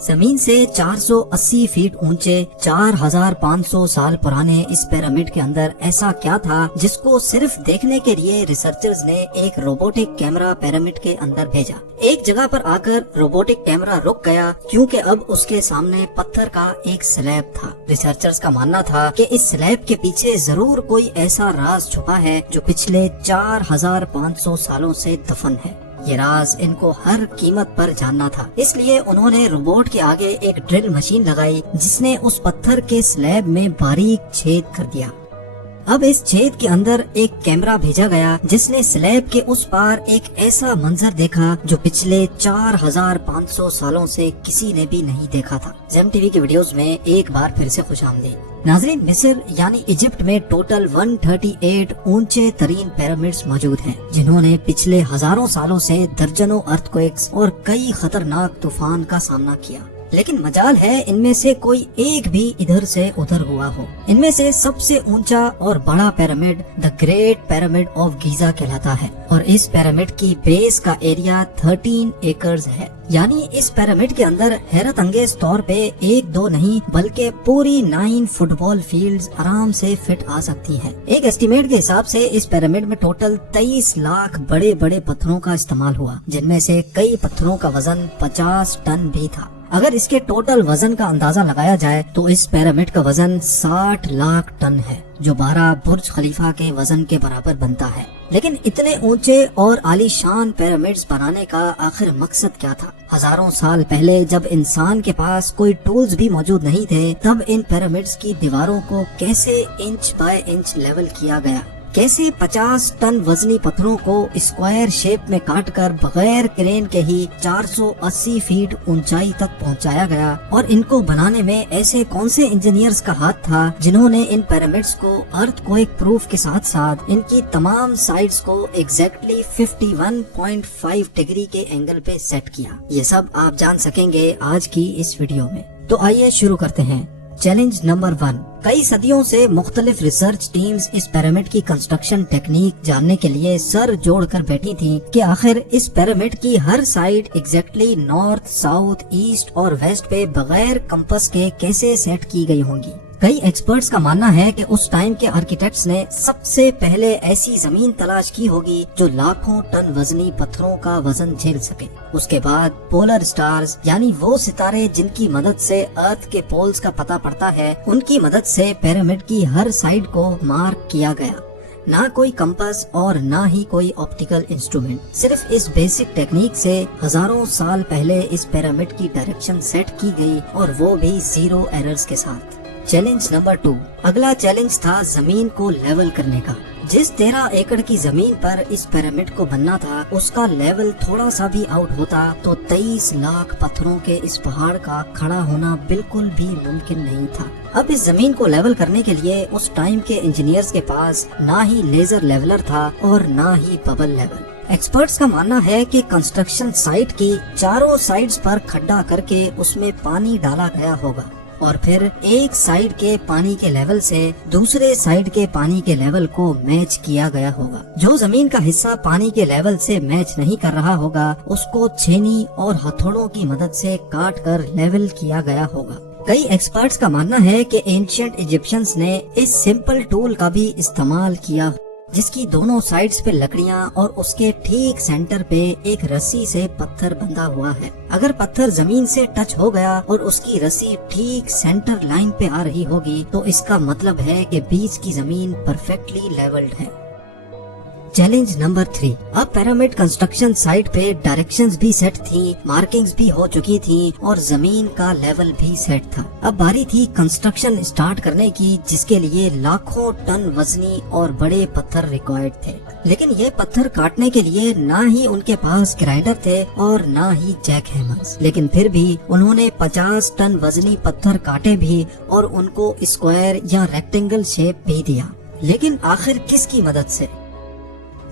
زمین سے 480 فیٹ اونچے 4500 سال پرانے اس پیرامڈ کے اندر ایسا کیا تھا جس کو صرف دیکھنے کے لیے ریسرچرز نے ایک روبوٹک کیمرہ پیرامڈ کے اندر بھیجا۔ ایک جگہ پر آ کر روبوٹک کیمرہ رک گیا کیونکہ اب اس کے سامنے پتھر کا ایک سلیب تھا۔ ریسرچرز کا ماننا تھا کہ اس سلیب کے پیچھے ضرور کوئی ایسا راز چھپا ہے جو پچھلے 4500 سالوں سے دفن ہے۔ یہ راز ان کو ہر قیمت پر جاننا تھا، اس لیے انہوں نے روبوٹ کے آگے ایک ڈرل مشین لگائی جس نے اس پتھر کے سلیب میں باریک چھید کر دیا۔ اب اس چھید کے اندر ایک کیمرہ بھیجا گیا جس نے سلیب کے اس پار ایک ایسا منظر دیکھا جو پچھلے 4500 سالوں سے کسی نے بھی نہیں دیکھا تھا۔ زیم ٹی وی کی ویڈیوز میں ایک بار پھر سے خوش آمدید۔ ناظرین، مصر یعنی ایجپٹ میں ٹوٹل 138 اونچے ترین پیرامڈز موجود ہیں جنہوں نے پچھلے ہزاروں سالوں سے درجنوں ارتھکویکس اور کئی خطرناک طوفان کا سامنا کیا، لیکن مجال ہے ان میں سے کوئی ایک بھی ادھر سے ادھر ہوا ہو۔ ان میں سے سب سے اونچا اور بڑا pyramid the great pyramid of Giza کہلاتا ہے اور اس پیرامڈ کی بیس کا ایریا 13 ایکڑز ہے۔ یعنی اس پیرامڈ کے اندر حیرت انگیز طور پہ ایک دو نہیں بلکہ پوری 9 فٹ بال فیلڈز آرام سے فٹ آ سکتی ہیں۔ ایک ایسٹیمیٹ کے حساب سے اس پیرامڈ میں ٹوٹل 23 لاکھ بڑے بڑے پتھروں کا استعمال ہوا، جن میں سے کئی پتھروں کا وزن 50 ٹن بھی تھا۔ اگر اس کے ٹوٹل وزن کا اندازہ لگایا جائے تو اس پیرامڈ کا وزن 60 لاکھ ٹن ہے، جو 12 برج خلیفہ کے وزن کے برابر بنتا ہے۔ لیکن اتنے اونچے اور عالی شان پیرامڈز بنانے کا آخر مقصد کیا تھا؟ ہزاروں سال پہلے جب انسان کے پاس کوئی ٹولز بھی موجود نہیں تھے، تب ان پیرامڈز کی دیواروں کو کیسے انچ بائی انچ لیول کیا گیا؟ کیسے 50 ٹن وزنی پتھروں کو اسکوائر شیپ میں کاٹ کر بغیر کرین کے ہی 480 فیٹ اونچائی تک پہنچایا گیا؟ اور ان کو بنانے میں ایسے کون سے انجینئرز کا ہاتھ تھا جنہوں نے ان پیرامڈز کو ارتھ کوئک پروف کے ساتھ ساتھ ان کی تمام سائڈز کو ایگزیکٹلی 51.5 ڈگری کے اینگل پہ سیٹ کیا؟ یہ سب آپ جان سکیں گے آج کی اس ویڈیو میں۔ تو آئیے شروع کرتے ہیں۔ Challenge number 1۔ کئی صدیوں سے مختلف ریسرچ ٹیمز اس پیرامڈ کی کنسٹرکشن ٹیکنیک جاننے کے لیے سر جوڑ کر بیٹھی تھیں کہ آخر اس پیرامڈ کی ہر side exactly north, south, east اور ویسٹ پہ بغیر کمپس کے کیسے سیٹ کی گئی ہوں گی۔ کئی ایکسپرٹس کا ماننا ہے کہ اس ٹائم کے آرکیٹیکٹس نے سب سے پہلے ایسی زمین تلاش کی ہوگی جو لاکھوں ٹن وزنی پتھروں کا وزن جھیل سکے۔ اس کے بعد پولر سٹارز یعنی وہ ستارے جن کی مدد سے ارتھ کے پولز کا پتہ پڑتا ہے، ان کی مدد سے پیرامڈ کی ہر سائڈ کو مارک کیا گیا۔ نہ کوئی کمپس اور نہ ہی کوئی آپٹیکل انسٹرومنٹ، صرف اس بیسک ٹیکنیک سے ہزاروں سال پہلے اس پیرامڈ کی ڈائریکشن سیٹ کی گئی اور وہ بھی 0 ایررز کے ساتھ۔ Challenge number 2۔ اگلا چیلنج تھا زمین کو لیول کرنے کا۔ جس 13 ایکڑ کی زمین پر اس پیرامڈ کو بننا تھا، اس کا لیول تھوڑا سا بھی آؤٹ ہوتا تو 23 لاکھ پتھروں کے اس پہاڑ کا کھڑا ہونا بالکل بھی ممکن نہیں تھا۔ اب اس زمین کو لیول کرنے کے لیے اس ٹائم کے انجینئرز کے پاس نہ ہی لیزر لیولر تھا اور نہ ہی ببل لیول۔ ایکسپرٹس کا ماننا ہے کہ کنسٹرکشن سائٹ کی چاروں سائڈز پر کھڈا کر کے اس میں پانی ڈالا گیا ہوگا اور پھر ایک سائیڈ کے پانی کے لیول سے دوسرے سائیڈ کے پانی کے لیول کو میچ کیا گیا ہوگا۔ جو زمین کا حصہ پانی کے لیول سے میچ نہیں کر رہا ہوگا، اس کو چھینی اور ہتھوڑوں کی مدد سے کاٹ کر لیول کیا گیا ہوگا۔ کئی ایکسپرٹس کا ماننا ہے کہ اینشینٹ ایجپشنز نے اس سمپل ٹول کا بھی استعمال کیا، جس کی دونوں سائڈز پہ لکڑیاں اور اس کے ٹھیک سینٹر پہ ایک رسی سے پتھر بندھا ہوا ہے۔ اگر پتھر زمین سے ٹچ ہو گیا اور اس کی رسی ٹھیک سینٹر لائن پہ آ رہی ہوگی تو اس کا مطلب ہے کہ بیچ کی زمین پرفیکٹلی لیولڈ ہے۔ Challenge number 3۔ اب پیرامڈ کنسٹرکشن سائٹ پہ ڈائریکشنز بھی سیٹ تھیں، مارکنگز بھی ہو چکی تھیں اور زمین کا لیول بھی سیٹ تھا۔ اب باری تھی کنسٹرکشن اسٹارٹ کرنے کی، جس کے لیے لاکھوں ٹن وزنی اور بڑے پتھر ریکوائرڈ تھے۔ لیکن یہ پتھر کاٹنے کے لیے نہ ہی ان کے پاس گرائنڈر تھے اور نہ ہی جیک ہیمرز، لیکن پھر بھی انہوں نے 50 ٹن وزنی پتھر کاٹے بھی اور ان کو اسکوائر یا ریکٹینگل شیپ بھی دیا۔ لیکن آخر کس کی مدد سے؟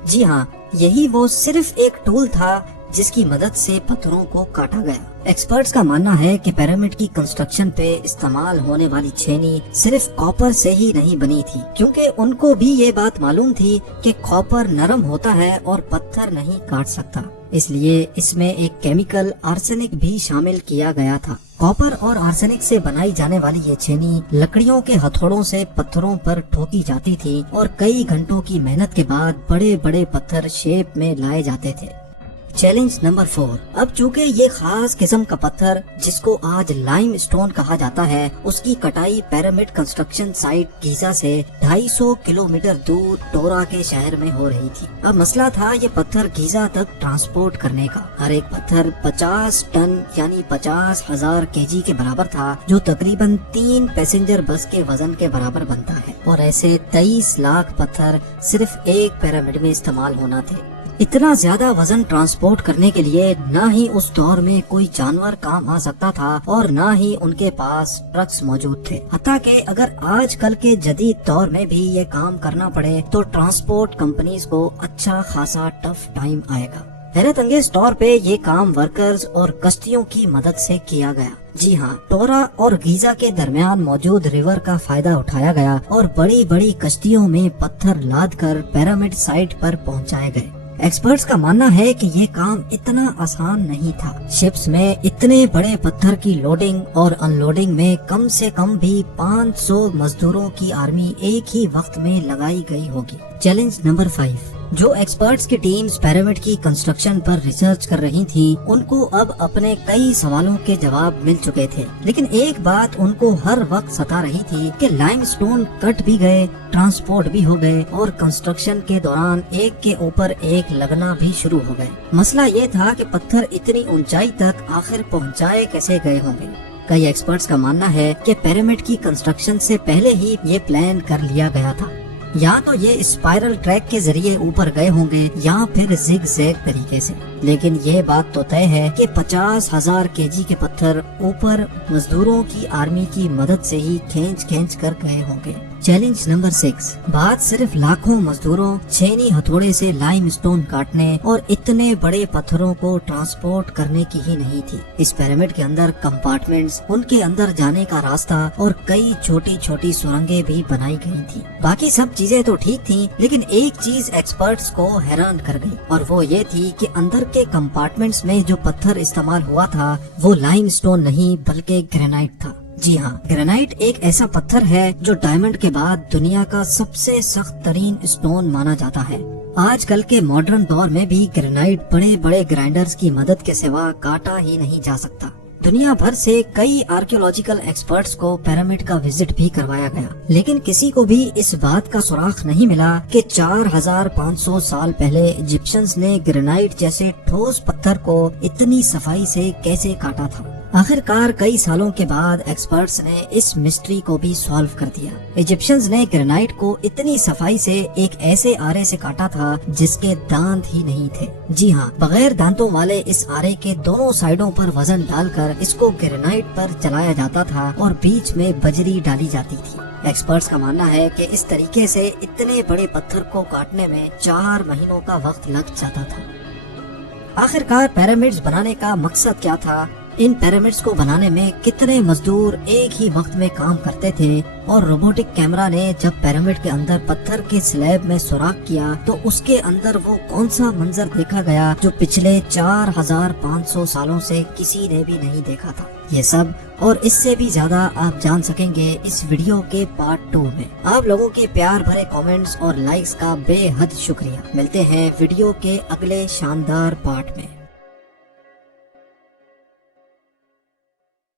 جی ہاں، یہی وہ صرف ایک ٹول تھا جس کی مدد سے پتھروں کو کاٹا گیا۔ ایکسپرٹس کا ماننا ہے کہ پیرامڈ کی کنسٹرکشن پہ استعمال ہونے والی چھینی صرف کاپر سے ہی نہیں بنی تھی، کیونکہ ان کو بھی یہ بات معلوم تھی کہ کاپر نرم ہوتا ہے اور پتھر نہیں کاٹ سکتا۔ اس لیے اس میں ایک کیمیکل آرسینک بھی شامل کیا گیا تھا۔ کاپر اور آرسینک سے بنائی جانے والی یہ چھینی لکڑیوں کے ہتھوڑوں سے پتھروں پر ٹھوکی جاتی تھی اور کئی گھنٹوں کی محنت کے بعد بڑے بڑے پتھر شیپ میں لائے جاتے تھے۔ Challenge number 4۔ اب چونکہ یہ خاص قسم کا پتھر جس کو آج لائم اسٹون کہا جاتا ہے، اس کی کٹائی پیرامڈ کنسٹرکشن سائٹ گیزا سے 250 کلومیٹر دور ٹورا کے شہر میں ہو رہی تھی۔ اب مسئلہ تھا یہ پتھر گیزا تک ٹرانسپورٹ کرنے کا۔ ہر ایک پتھر 50 ٹن یعنی 50,000 kg کے برابر تھا، جو تقریباً 3 پیسنجر بس کے وزن کے برابر بنتا ہے، اور ایسے 23 لاکھ پتھر صرف ایک پیرامڈ میں استعمال ہونا تھے۔ اتنا زیادہ وزن ٹرانسپورٹ کرنے کے لیے نہ ہی اس دور میں کوئی جانور کام آ سکتا تھا اور نہ ہی ان کے پاس ٹرکس موجود تھے۔ حتیٰ کہ اگر آج کل کے جدید دور میں بھی یہ کام کرنا پڑے تو ٹرانسپورٹ کمپنیز کو اچھا خاصا ٹف ٹائم آئے گا۔ حیرت انگیز طور پہ یہ کام ورکرز اور کشتیوں کی مدد سے کیا گیا۔ جی ہاں، ٹورا اور گیزا کے درمیان موجود ریور کا فائدہ اٹھایا گیا اور بڑی بڑی کشتیوں میں پتھر لاد کر پیرامڈ سائٹ پر پہنچائے گئے۔ ایکسپرٹس کا ماننا ہے کہ یہ کام اتنا آسان نہیں تھا۔ شپس میں اتنے بڑے پتھر کی لوڈنگ اور ان لوڈنگ میں کم سے کم بھی 500 مزدوروں کی آرمی ایک ہی وقت میں لگائی گئی ہوگی۔ Challenge number 5۔ جو ایکسپرٹس کی ٹیمز پیرامڈ کی کنسٹرکشن پر ریسرچ کر رہی تھیں، ان کو اب اپنے کئی سوالوں کے جواب مل چکے تھے، لیکن ایک بات ان کو ہر وقت ستا رہی تھی کہ لائم سٹون کٹ بھی گئے، ٹرانسپورٹ بھی ہو گئے اور کنسٹرکشن کے دوران ایک کے اوپر ایک لگنا بھی شروع ہو گئے۔ مسئلہ یہ تھا کہ پتھر اتنی اونچائی تک آخر پہنچائے کیسے گئے ہوں گے۔ کئی ایکسپرٹس کا ماننا ہے کہ پیرامڈ کی کنسٹرکشن سے پہلے ہی یہ پلان کر لیا گیا تھا۔ یا تو یہ اسپائرل ٹریک کے ذریعے اوپر گئے ہوں گے یا پھر زگ زیگ طریقے سے، لیکن یہ بات تو طے ہے کہ 50,000 kg کے پتھر اوپر مزدوروں کی آرمی کی مدد سے ہی کھینچ کر گئے ہوں گے۔ Challenge number 6۔ بات صرف لاکھوں مزدوروں، چھینی ہتھوڑے سے لائم سٹون کاٹنے اور اتنے بڑے پتھروں کو ٹرانسپورٹ کرنے کی ہی نہیں تھی۔ اس پیرامڈ کے اندر کمپارٹمنٹس، ان کے اندر جانے کا راستہ اور کئی چھوٹی چھوٹی سرنگیں بھی بنائی گئی تھی۔ باقی سب چیزیں تو ٹھیک تھیں، لیکن ایک چیز ایکسپرٹس کو حیران کر گئی، اور وہ یہ تھی کہ اندر کے کمپارٹمنٹس میں جو پتھر استعمال ہوا تھا وہ لائم سٹون نہیں بلکہ گرینائٹ تھا۔ جی ہاں، گرینائٹ ایک ایسا پتھر ہے جو ڈائمنڈ کے بعد دنیا کا سب سے سخت ترین اسٹون مانا جاتا ہے۔ آج کل کے ماڈرن دور میں بھی گرینائٹ بڑے بڑے گرائنڈرز کی مدد کے سوا کاٹا ہی نہیں جا سکتا۔ دنیا بھر سے کئی آرکیولوجیکل ایکسپرٹس کو پیرامڈ کا وزٹ بھی کروایا گیا، لیکن کسی کو بھی اس بات کا سراغ نہیں ملا کہ 4500 سال پہلے ایجپشنز نے گرینائٹ جیسے ٹھوس پتھر کو اتنی صفائی سے کیسے کاٹا تھا۔ آخر کار کئی سالوں کے بعد ایکسپرٹس نے اس مسٹری کو بھی سالو کر دیا۔ ایجپشنز نے گرینائٹ کو اتنی صفائی سے ایک ایسے آرے سے کاٹا تھا جس کے دانت ہی نہیں تھے۔ جی ہاں، بغیر دانتوں والے اس آرے کے دونوں سائڈوں پر وزن ڈال کر اس کو گرینائٹ پر چلایا جاتا تھا اور بیچ میں بجری ڈالی جاتی تھی۔ ایکسپرٹس کا ماننا ہے کہ اس طریقے سے اتنے بڑے پتھر کو کاٹنے میں 4 مہینوں کا وقت لگ جاتا تھا۔ آخر کار پیرامڈز بنانے کا مقصد کیا تھا؟ ان پیرامڈز کو بنانے میں کتنے مزدور ایک ہی وقت میں کام کرتے تھے، اور روبوٹک کیمرہ نے جب پیرامڈ کے اندر پتھر کے سلیب میں سوراخ کیا تو اس کے اندر وہ کون سا منظر دیکھا گیا جو پچھلے 4500 سالوں سے کسی نے بھی نہیں دیکھا تھا۔ یہ سب اور اس سے بھی زیادہ آپ جان سکیں گے اس ویڈیو کے پارٹ 2 میں۔ آپ لوگوں کے پیار بھرے کامنٹس اور لائکس کا بے حد شکریہ۔ ملتے ہیں ویڈیو کے اگلے شاندار پارٹ میں۔